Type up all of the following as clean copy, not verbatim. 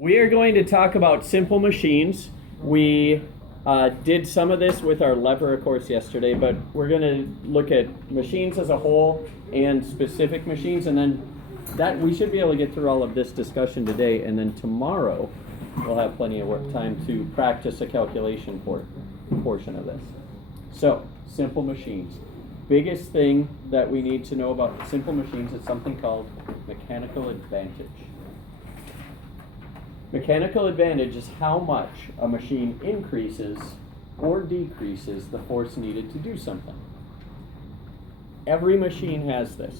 We are going to talk about simple machines. We did some of this with our lever course yesterday, but we're going to look at machines as a whole and specific machines, and then that we should be able to get through all of this discussion today, and then tomorrow we'll have plenty of work time to practice a calculation portion of this. So, simple machines. Biggest thing that we need to know about simple machines is something called mechanical advantage. Mechanical advantage is how much a machine increases or decreases the force needed to do something. Every machine has this.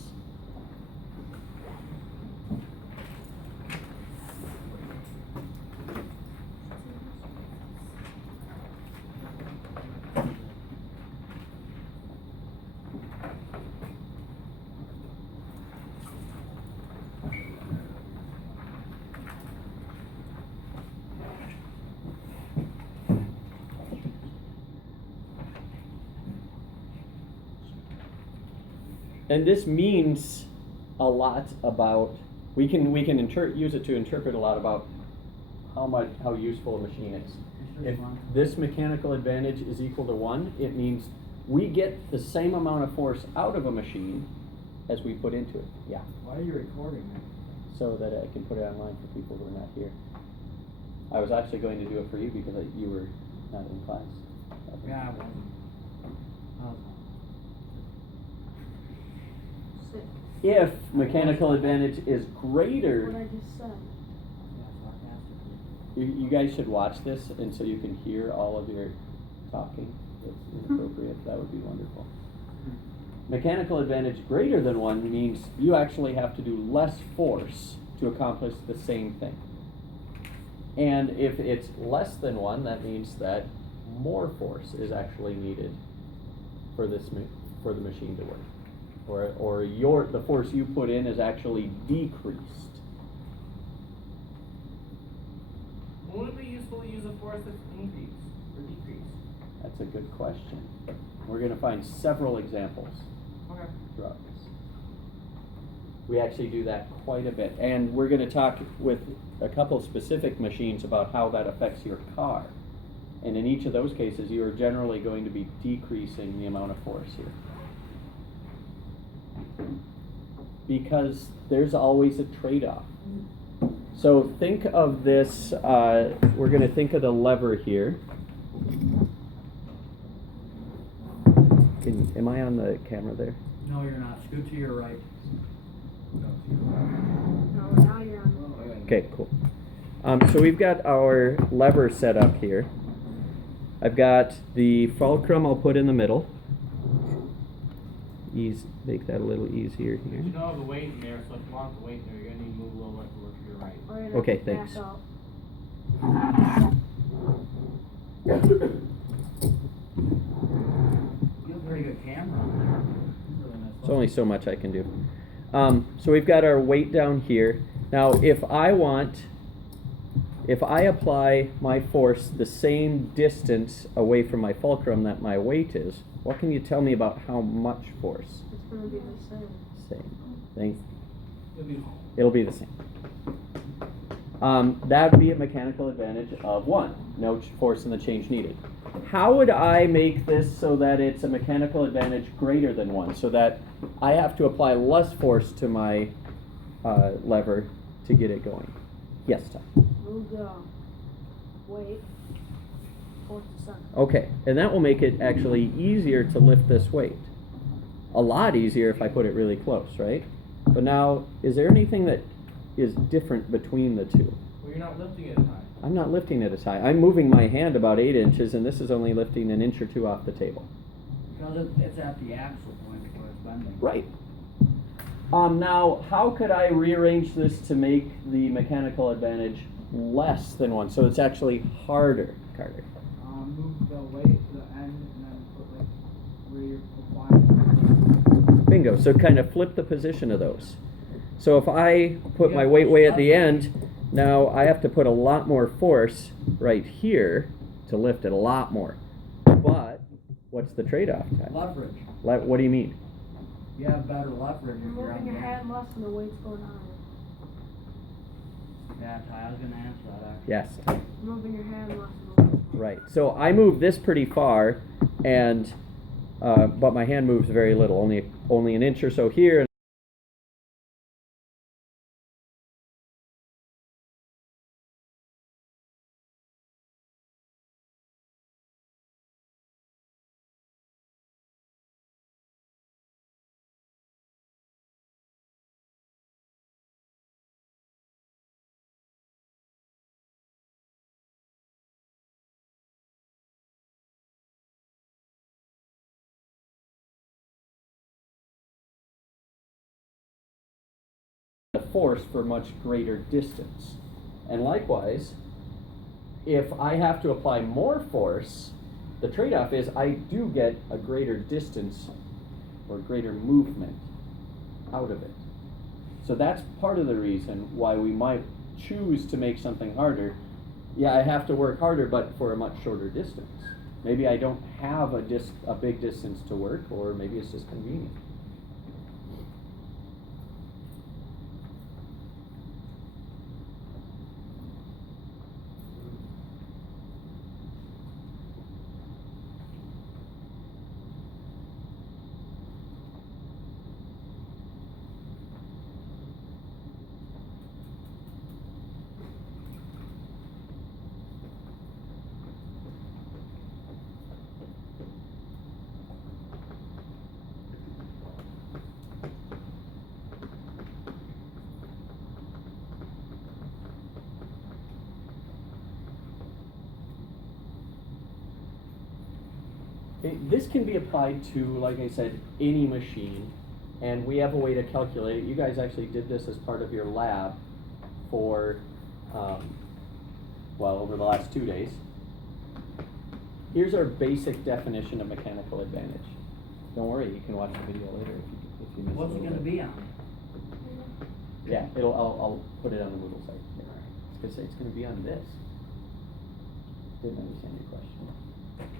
And this means a lot about, we can use it to interpret a lot about how useful a machine is. If this mechanical advantage is equal to 1, it means we get the same amount of force out of a machine as we put into it. Yeah. Why are you recording it? So that I can put it online for people who are not here. I was actually going to do it for you because you were not in class. Yeah, I wasn't. If mechanical advantage is greater, What I just said. you guys should watch this, and so you can hear all of your talking. It's inappropriate. That would be wonderful. Mechanical advantage greater than 1 means you actually have to do less force to accomplish the same thing. And if it's less than 1, that means that more force is actually needed for the machine to work. Or the force you put in is actually decreased. Would it be useful to use a force that's increased or decreased? That's a good question. We're going to find several examples Okay. throughout this. We actually do that quite a bit. And we're going to talk with a couple specific machines about how that affects your car. And in each of those cases, you are generally going to be decreasing the amount of force here. Because there's always a trade-off. So think of this, we're going to think of the lever here. Am I on the camera there? No, you're not. Scoot to your right. No, now you're on. Okay, cool. So we've got our lever set up here. I've got the fulcrum I'll put in the middle. Make that a little easier here. You don't have the weight in there, so if you want the weight in there, you're going to need to move a little bit over to your right. We're gonna Okay, back thanks. up. You have a pretty good camera on there. It's only so much I can do. So we've got our weight down here. Now if I apply my force the same distance away from my fulcrum that my weight is, what can you tell me about how much force? It's gonna be the same. Same. It'll be the same. That would be a mechanical advantage of 1. No force in the change needed. How would I make this so that it's a mechanical advantage greater than 1? So that I have to apply less force to my lever to get it going. Yes, Tom. Move the weight towards the center. Okay, and that will make it actually easier to lift this weight. A lot easier if I put it really close, right? But now, is there anything that is different between the two? Well, you're not lifting it as high. I'm not lifting it as high. I'm moving my hand about 8 inches, and this is only lifting an inch or 2 off the table. Because it's at the axle point where it's bending. Right. Now, how could I rearrange this to make the mechanical advantage less than 1, so it's actually harder, Carter? Move the weight to the end and then put like where you're applying. Bingo. So kind of flip the position of those. So if I put my weight way at the end, now I have to put a lot more force right here to lift it a lot more. But what's the trade-off, Ty? Leverage. What do you mean? You have better leverage You're if you're on moving the your hand less and the weight's going on. Yeah, Ty, I was gonna answer that actually. Yes. Moving your hand less than Right. So I move this pretty far, and but my hand moves very little, only an inch or so here. The force for much greater distance. And likewise, if I have to apply more force, the trade-off is I do get a greater distance or greater movement out of it. So that's part of the reason why we might choose to make something harder. Yeah, I have to work harder, but for a much shorter distance. Maybe I don't have a big distance to work, or maybe it's just convenient. This can be applied to, like I said, any machine, and we have a way to calculate it. You guys actually did this as part of your lab for, over the last 2 days. Here's our basic definition of mechanical advantage. Don't worry, you can watch the video later if you miss What's it gonna be on? Yeah, I'll put it on the Moodle site. I was gonna say it's gonna be on this. Didn't understand your question.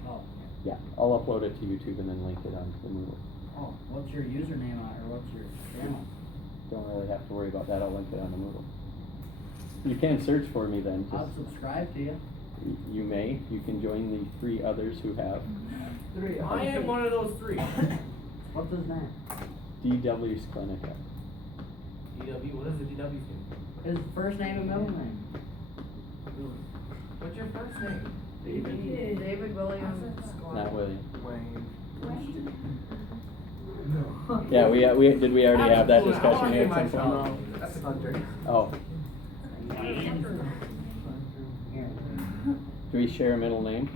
Oh. Yeah, I'll upload it to YouTube and then link it on the Moodle. Oh, what's your username on, or what's your channel? Don't really have to worry about that, I'll link it on the Moodle. You can search for me then. I'll subscribe to you. You may. You can join the 3 others who have. I am one of those 3. What's his name? DW's Clinica. DW, what does the DW stand His first name and middle name. for? What's your first name? David Williams. Not William. Wayne. Yeah, we already have that discussion here at some point? That's Hunter. Oh, Here. do we share a middle name?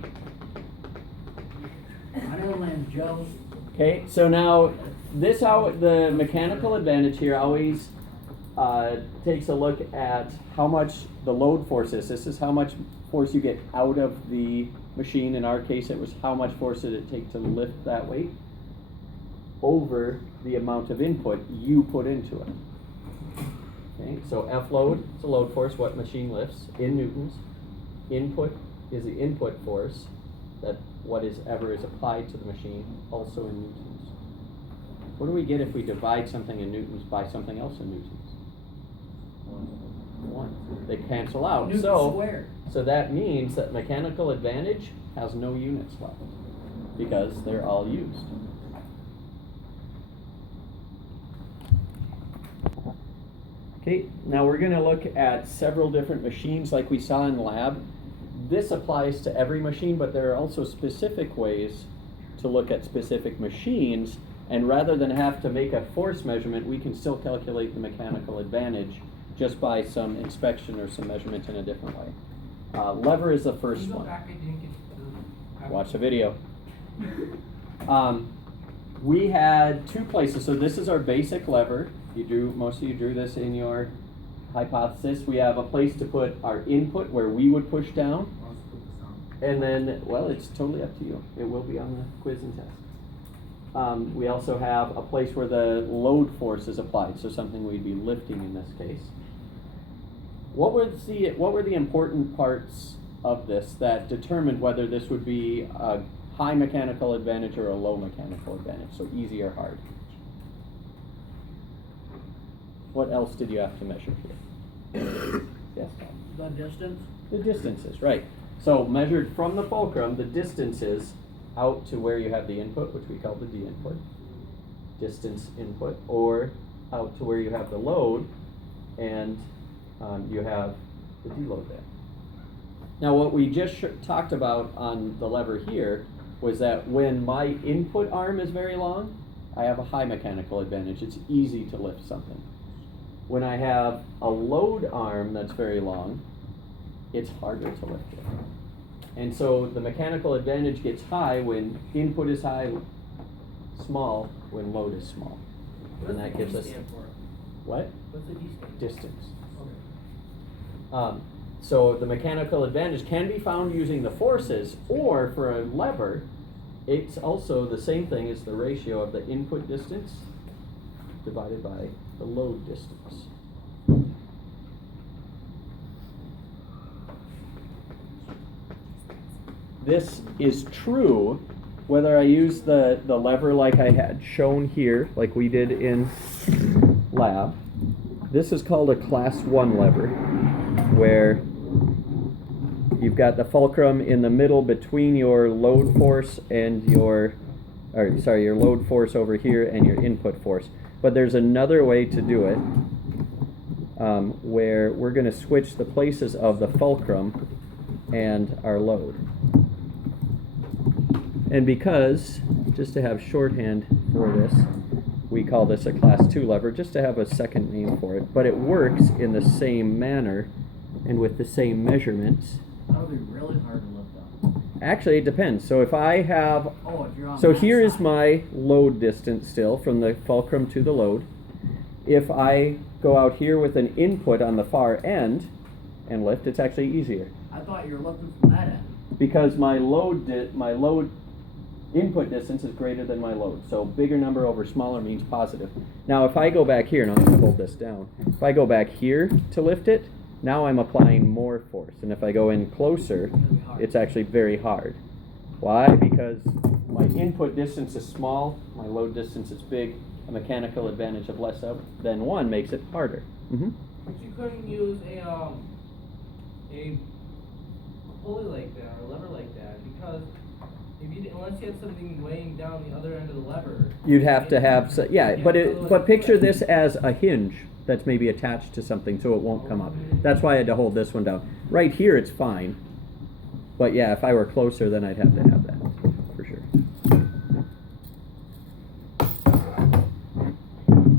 My middle name's Joe. Okay, so now the mechanical advantage here always takes a look at how much the load force is. This is how much force you get out of the machine. In our case, it was how much force did it take to lift that weight over the amount of input you put into it. Okay, so F load is the load force, what machine lifts in newtons. Input is the input force, that whatever is applied to the machine, also in newtons. What do we get if we divide something in newtons by something else in newtons? 1. They cancel out. Newton So squared. that means that mechanical advantage has no units left because they're all used. Okay, now we're going to look at several different machines like we saw in lab. This applies to every machine, but there are also specific ways to look at specific machines, and rather than have to make a force measurement, we can still calculate the mechanical advantage just by some inspection or some measurement in a different way. Lever is the first Can you go one. back? I didn't get to Watch the video. We had 2 places. So this is our basic lever. Most of you drew this in your hypothesis. We have a place to put our input where we would push down. And then, well, it's totally up to you. It will be on the quiz and test. We also have a place where the load force is applied. So something we'd be lifting in this case. What were the important parts of this that determined whether this would be a high mechanical advantage or a low mechanical advantage? So easy or hard? What else did you have to measure here? Yes. The distance? The distances, right. So measured from the fulcrum, the distances out to where you have the input, which we call the D input, distance input, or out to where you have the load, and you have the deload there. Now what we just talked about on the lever here was that when my input arm is very long, I have a high mechanical advantage. It's easy to lift something. When I have a load arm that's very long, it's harder to lift it. And so the mechanical advantage gets high when input is high, small when load is small. And that gives us, what? What's the D stand? Distance. Okay. So the mechanical advantage can be found using the forces, or for a lever, it's also the same thing as the ratio of the input distance divided by the load distance. This is true whether I use the lever like I had shown here, like we did in lab. This is called a class 1 lever, where you've got the fulcrum in the middle between your load force and your load force over here and your input force. But there's another way to do it, where we're going to switch the places of the fulcrum and our load. And because, just to have shorthand for this, we call this a class 2 lever, just to have a second name for it, but it works in the same manner and with the same measurements. That'll be really hard to lift up. Actually, it depends. So if I have, Oh, if you're on so that here is side. my load distance still from the fulcrum to the load. If I go out here with an input on the far end and lift, it's actually easier. I thought you were lifting from that end. Because my load input distance is greater than my load. So bigger number over smaller means positive. Now if I go back here, and I'm going to hold this down, if I go back here to lift it, now I'm applying more force. And if I go in closer, it's actually very hard. Why? Because my input distance is small, my load distance is big, a mechanical advantage of less than 1 makes it harder. Mm-hmm. But you couldn't use a pulley like that or a lever like that, because unless you had something weighing down the other end of the lever, You'd have to have, but picture this as a hinge that's maybe attached to something so it won't come up. That's why I had to hold this one down. Right here it's fine, but yeah, if I were closer then I'd have to have that, for sure.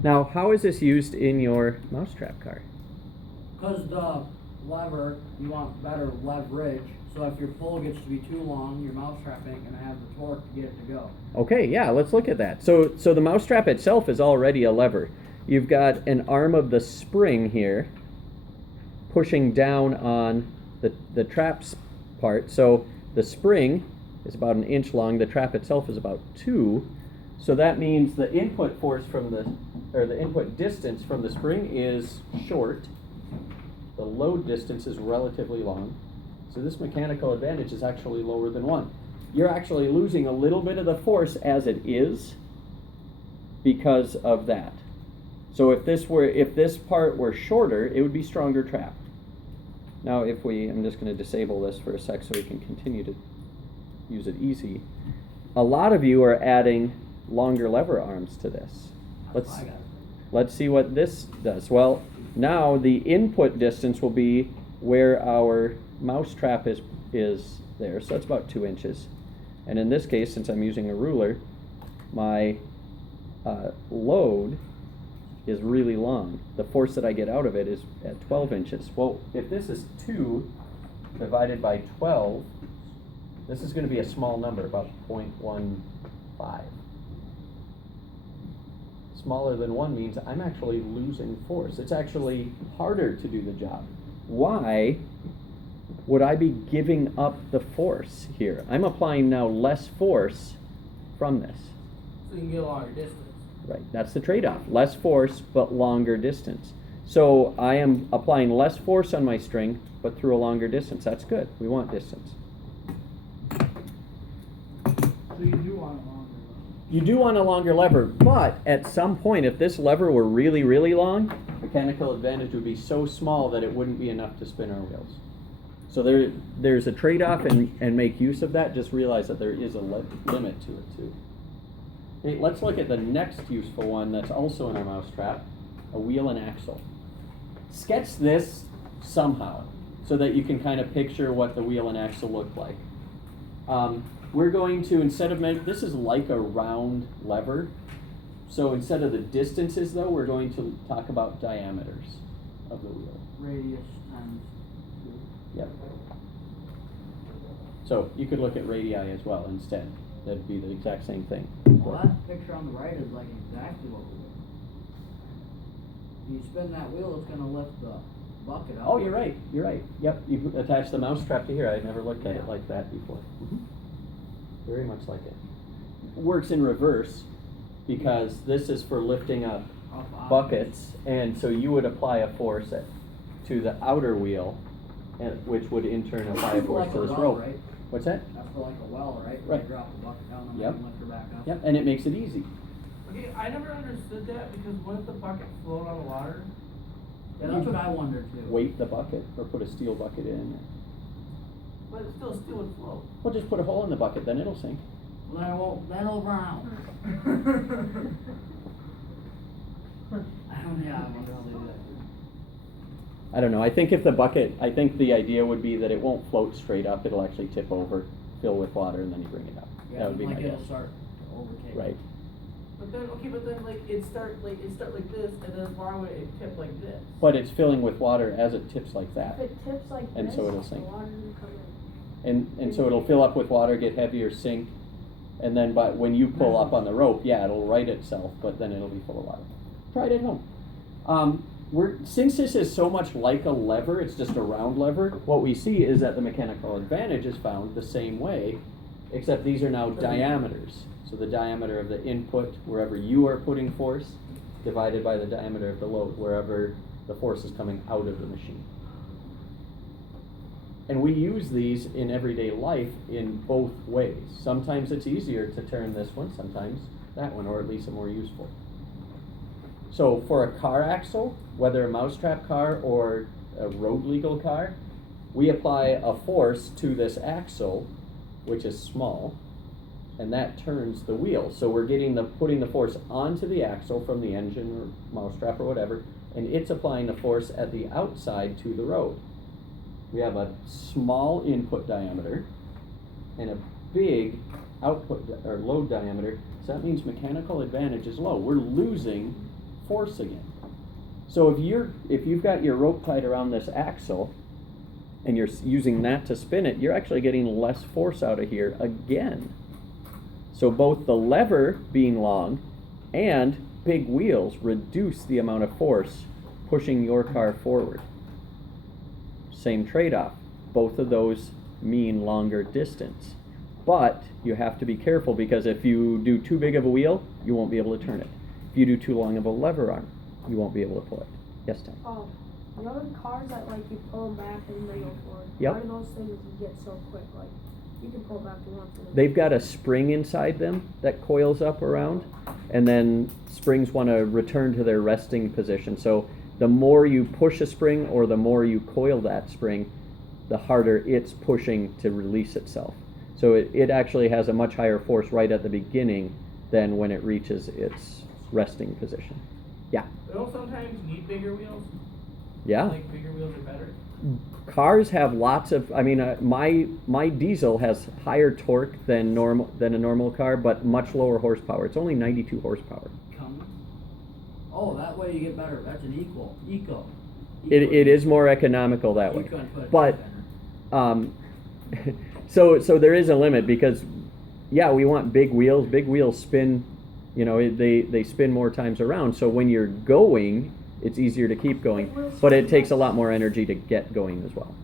Now, how is this used in your mousetrap car? Because the lever, you want better leverage, so if your pull gets to be too long, your mousetrap ain't going to have the torque to get it to go. Okay, yeah, let's look at that. So the mousetrap itself is already a lever. You've got an arm of the spring here pushing down on the trap's part. So the spring is about 1 inch long, the trap itself is about 2. So that means the input force the input distance from the spring is short. The load distance is relatively long. So this mechanical advantage is actually lower than 1. You're actually losing a little bit of the force as it is because of that. So if this part were shorter, it would be stronger trap. Now I'm just going to disable this for a sec so we can continue to use it easy. A lot of you are adding longer lever arms to this. Let's see what this does. Well, now the input distance will be where our mousetrap is there, so that's about 2 inches. And in this case, since I'm using a ruler, my load is really long. The force that I get out of it is at 12 inches. Well, if this is 2 divided by 12, this is going to be a small number, about 0.15. Smaller than 1 means I'm actually losing force. It's actually harder to do the job. Why would I be giving up the force here? I'm applying now less force from this. so you can get a longer distance. Right, that's the trade-off. Less force, but longer distance. So I am applying less force on my string, but through a longer distance. That's good. We want distance. So you do want a longer lever. You do want a longer lever, but at some point, if this lever were really, really long, mechanical advantage would be so small that it wouldn't be enough to spin our wheels. So there's a trade-off, and make use of that. Just realize that there is a limit to it too. Okay, let's look at the next useful one that's also in our mousetrap, a wheel and axle. Sketch this somehow so that you can kind of picture what the wheel and axle look like. We're going to, instead of this is like a round lever. So instead of the distances though, we're going to talk about diameters of the wheel. Radius times 2. Yep. So you could look at radii as well instead. That'd be the exact same thing. Well, that picture on the right is like exactly what we do. You spin that wheel, it's gonna lift the bucket up. Oh, you're right. You're right. Yep. You attach the mousetrap to here. I'd never looked at it like that before. Very much like it. Works in reverse because this is for lifting up buckets, and so you would apply a force to the outer wheel, which would in turn apply a force Like to a this well, rope. right? That's like a well, right? Right. You drop the bucket down and Yep. then lift her back up. Yep, and it makes it easy. Okay, I never understood that because wouldn't the bucket float on the water? Yeah, that's what I wondered too. Weight the bucket or put a steel bucket in. But it still would float. Well, just put a hole in the bucket, then it'll sink. Well, then it won't, then it'll run out. Yeah, I wonder how they do that. I don't know. I think I think the idea would be that it won't float straight up. It'll actually tip over, fill with water, and then you bring it up. Yeah, That would be like my it'll guess. start to overtake. Right. But then like it start like this, and then why would it tip like this? But it's filling with water as it tips like If that. it tips like And this, so it'll the sink. water will come in. And so it'll fill up with water, get heavier, sink, and then when you pull up on the rope, yeah, it'll right itself, but then it'll be full of water. Try it at home. Since this is so much like a lever, it's just a round lever, what we see is that the mechanical advantage is found the same way, except these are now diameters. So the diameter of the input, wherever you are putting force, divided by the diameter of the load, wherever the force is coming out of the machine. And we use these in everyday life in both ways. Sometimes it's easier to turn this one, sometimes that one, or at least a more useful. So for a car axle, whether a mousetrap car or a road legal car, we apply a force to this axle, which is small, and that turns the wheel. So we're putting the force onto the axle from the engine or mousetrap or whatever, and it's applying the force at the outside to the road. We have a small input diameter and a big output or load diameter, so that means mechanical advantage is low. We're losing force again. So if you've got your rope tied around this axle and you're using that to spin it, you're actually getting less force out of here again. So both the lever being long and big wheels reduce the amount of force pushing your car forward. Same trade-off. Both of those mean longer distance. But you have to be careful because if you do too big of a wheel, you won't be able to turn it. If you do too long of a lever arm, you won't be able to pull it. Yes, Tom? Oh, you know the cars that like you pull them back and they go forward? Yep. Why do those things you get so quick? Like, you can pull back once. They've got a spring inside them that coils up around, and then springs want to return to their resting position. So the more you push a spring or the more you coil that spring, the harder it's pushing to release itself. So it actually has a much higher force right at the beginning than when it reaches its resting position. Yeah. You don't sometimes need bigger wheels? Yeah. Like bigger wheels are better? Cars have lots of, my diesel has higher torque than a normal car, but much lower horsepower. It's only 92 horsepower. Oh, that way you get better. That's an eco. It is more economical that way. You can put But so there is a limit because yeah, we want big wheels. Big wheels spin, they spin more times around. So when you're going, it's easier to keep going, but it takes a lot more energy to get going as well.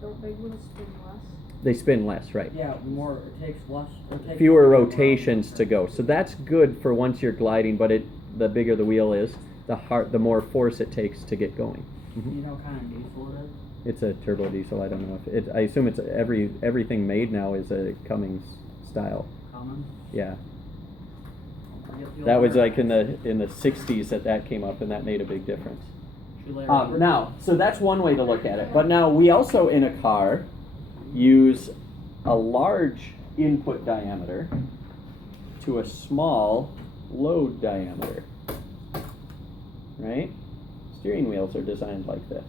Don't big wheels spin less? They spin less, right? Yeah, the more it takes less. Fewer rotations to go. So that's good for once you're gliding, but the bigger the wheel is, the more force it takes to get going. Do you know what kind of diesel it is? It's a turbo diesel. I don't know if I assume it's everything made now is a Cummins style. Cummins? Yeah. Get the That old was like in rubber. the 60s that came up, and that made a big difference. Should we lay rubber? Now, so that's one way to look at it. But now we also in a car use a large input diameter to a small load diameter, right? Steering wheels are designed like this.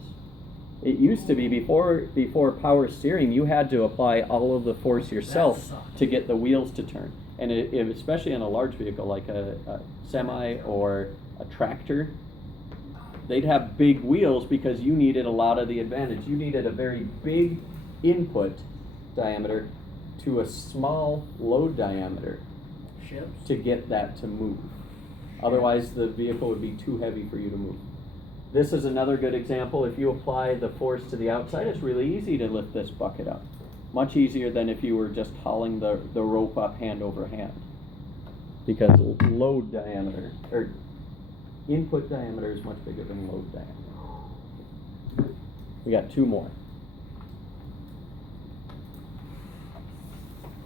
It used to be before power steering, you had to apply all of the force yourself sucks. to get the wheels to turn. And especially in a large vehicle like a semi or a tractor, they'd have big wheels because you needed a lot of the advantage. You needed a very big input diameter to a small load diameter Ships? to get that to move. Otherwise, the vehicle would be too heavy for you to move. This is another good example. If you apply the force to the outside, it's really easy to lift this bucket up. Much easier than if you were just hauling the rope up hand over hand. Because load diameter, or input diameter is much bigger than load diameter. We got two more.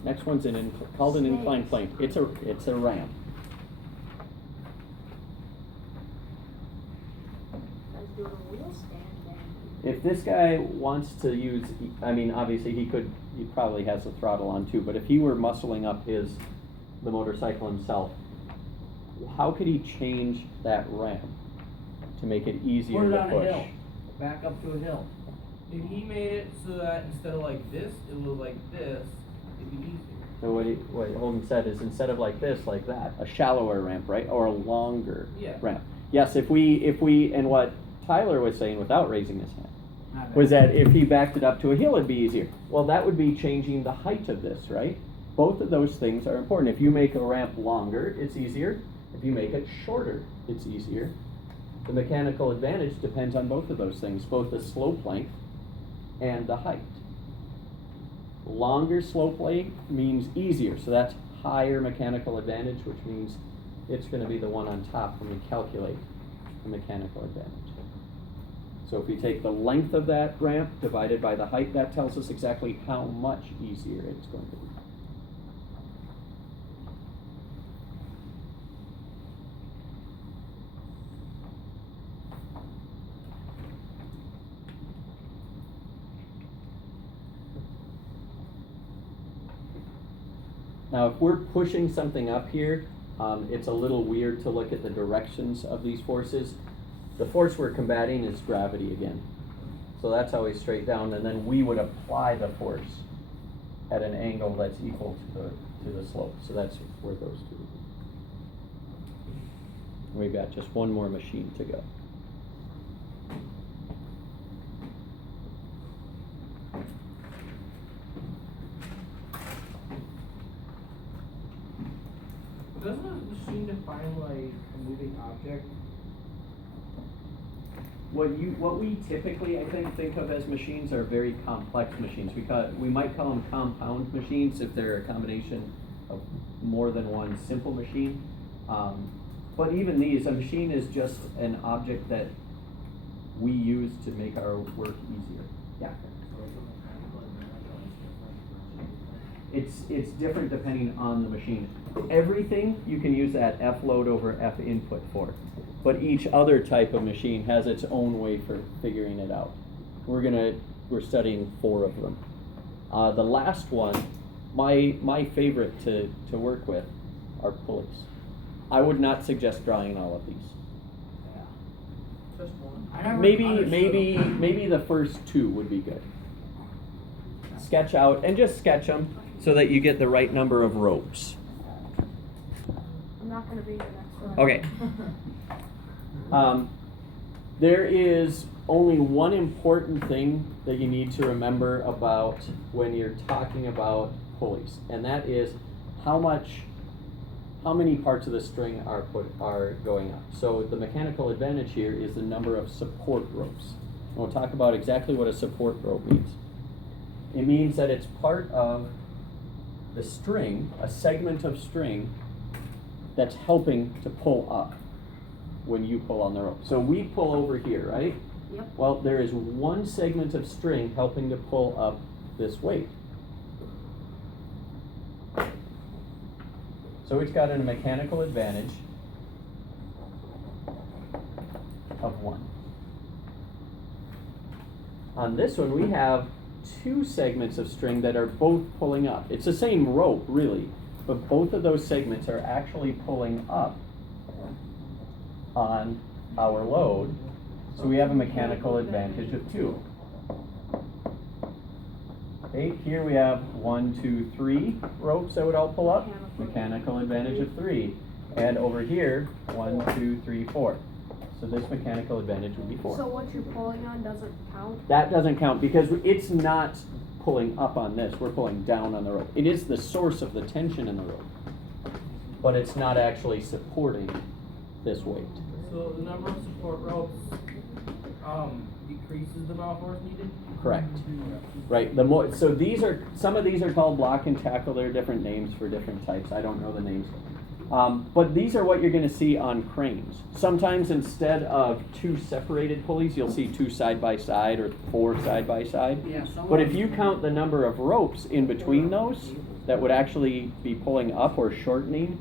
Next one's called an inclined plane. It's a ramp. Guys doing a wheel stand then. If this guy wants to use, I mean, obviously he probably has the throttle on too, but if he were muscling up the motorcycle himself, how could he change that ramp to make it easier Put it to on push? a hill. Back up to a hill. If he made it so that instead of like this, it was like this, it'd be easier. So what Holden said is instead of like this, like that, a shallower ramp, right? Or a longer Yeah. ramp. Yes, if we, and what Tyler was saying without raising his hand, My bad. was that if he backed it up to a hill, it'd be easier. Well, that would be changing the height of this, right? Both of those things are important. If you make a ramp longer, it's easier. If you make it shorter, it's easier. The mechanical advantage depends on both of those things, both the slope length and the height. Longer slope length means easier, so that's higher mechanical advantage, which means it's going to be the one on top when we calculate the mechanical advantage. So if we take the length of that ramp divided by the height, that tells us exactly how much easier it's going to be. Now, if we're pushing something up here, it's a little weird to look at the directions of these forces. The force we're combating is gravity again. So that's always straight down, and then we would apply the force at an angle that's equal to the slope. So that's where those two would be. We've got just one more machine to go. Doesn't a machine define like a moving object? What we typically, I think of as machines are very complex machines. We might call them compound machines if they're a combination of more than one simple machine. But even these, a machine is just an object that we use to make our work easier. Yeah. It's different depending on the machine. Everything you can use that F load over F input for, but each other type of machine has its own way for figuring it out. We're studying 4 of them. The last one, my favorite to work with are pulleys. I would not suggest drawing all of these. Just one. I never understood them. Maybe the first 2 would be good. Sketch out and just sketch them so that you get the right number of ropes. I'm not gonna be here next one. Okay. There is only one important thing that you need to remember about when you're talking about pulleys, and that is how many parts of the string are going up. So the mechanical advantage here is the number of support ropes. And we'll talk about exactly what a support rope means. It means that it's part of the string, a segment of string that's helping to pull up when you pull on the rope. So we pull over here, right? Yep. Well, there is one segment of string helping to pull up this weight. So it's got a mechanical advantage of 1. On this one, we have 2 segments of string that are both pulling up. It's the same rope, really, but both of those segments are actually pulling up on our load. So we have a mechanical advantage of 2. Okay, here we have 1, 2, 3 ropes that would all pull up. Mechanical advantage of 3. And over here, 1, 2, 3, 4. So this mechanical advantage would be 4. So what you're pulling on doesn't count? That doesn't count because it's not pulling up on this. We're pulling down on the rope. It is the source of the tension in the rope, but it's not actually supporting this weight. So the number of support ropes decreases the amount of force needed? Correct. Right. The more, so these are, some of these are called block and tackle. There are different names for different types. I don't know the names. But these are what you're going to see on cranes. Sometimes instead of 2 separated pulleys, you'll see 2 side by side or 4 side by side. Yeah, But if you count the number of ropes in between those that would actually be pulling up or shortening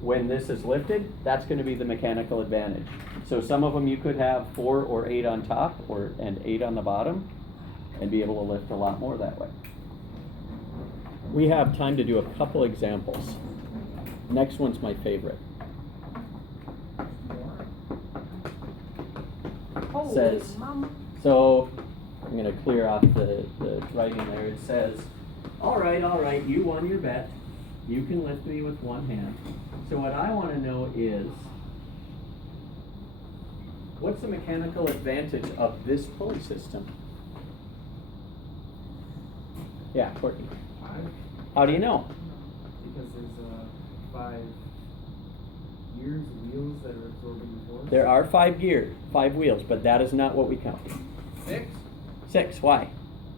when this is lifted, that's going to be the mechanical advantage. So some of them you could have 4 or 8 on top and 8 on the bottom and be able to lift a lot more that way. We have time to do a couple examples. Next one's my favorite. Holy Says- mama. So I'm going to clear off the writing there. It says, all right, you won your bet. You can lift me with one hand. So what I want to know is, what's the mechanical advantage of this pulley system? Yeah, Courtney. 5, How do you know? because there's 5 gears, wheels that are absorbing the force. There are 5 wheels, but that is not what we count. 6? 6, why?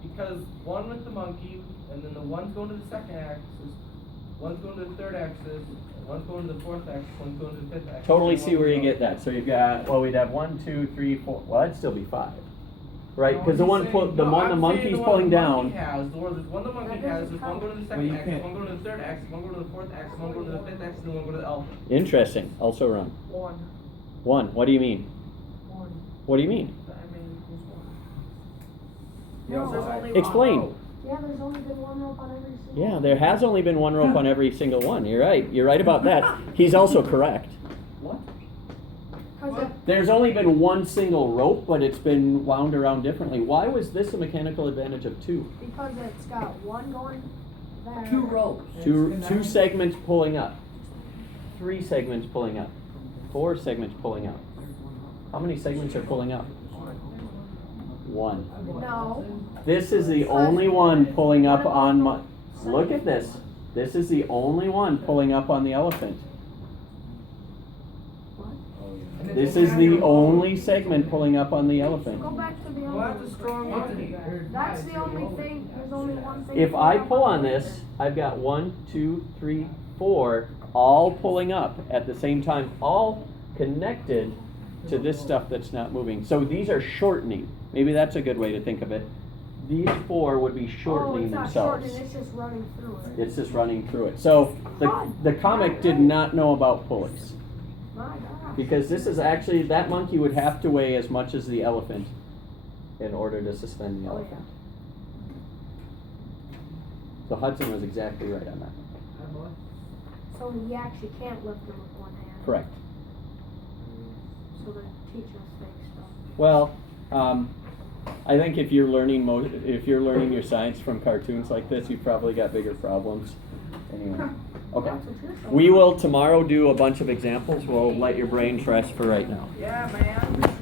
Because 1 with the monkey, and then the 1's going to the second axis, 1's going to the third axis, 1's going to the fourth axis, 1's going to the fifth axis. Totally and see where you one's get that. So you've got, well, we'd have 1, 2, 3, 4. Well, that'd still be 5, right? No, Because the he's one saying- the no, one the I'm monkey's saying the one pulling the down. monkey has, the one the monkey That has, doesn't is 1 going to the Well, second you axis, can't- 1 going to the third axis, 1 going to the fourth axis, 1 going to the fifth axis, and 1 going to the elephant. Interesting. Also wrong. 1. 1. What do you mean? 1. What do you mean? I mean, equals 1. Yeah, No, there's there's only only Explain. one rope. Yeah, there's only been 1 rope on every single Yeah, one. there has only been 1 rope on every single one. You're right. You're right about that. He's also correct. What? 'Cause if- There's only been 1 single rope, but it's been wound around differently. Why was this a mechanical advantage of 2? because it's got 1 going there. 2 ropes. Two segments pulling up. 3 segments pulling up. 4 segments pulling up. How many segments are pulling up? 1. No. This is the only one pulling up on my, look at this. This is the only one pulling up on the elephant. This is the only segment pulling up on the elephant. Go back to the Well, other that's a one. strong monkey. That's the only thing, there's only one thing. If I pulling up pull on the this, elephant. I've got 1, 2, 3, 4, all pulling up at the same time, all connected to this stuff that's not moving. So these are shortening. Maybe that's a good way to think of it. These 4 would be Oh, shortening it's not themselves. shortening, it's just running through it. It's just running through it. So the comic did not know about pulleys. My gosh. Because this is actually, that monkey would have to weigh as much as the elephant in order to suspend the Oh, elephant. So Hudson was exactly right on that. So he actually can't lift them with 1 hand. Correct. So they're teaching us fake stuff. Well, I think if you're learning if you're learning your science from cartoons like this, you've probably got bigger problems. Anyway, okay. That's what you're saying. We will tomorrow do a bunch of examples. We'll let your brain rest for right now. Yeah, man.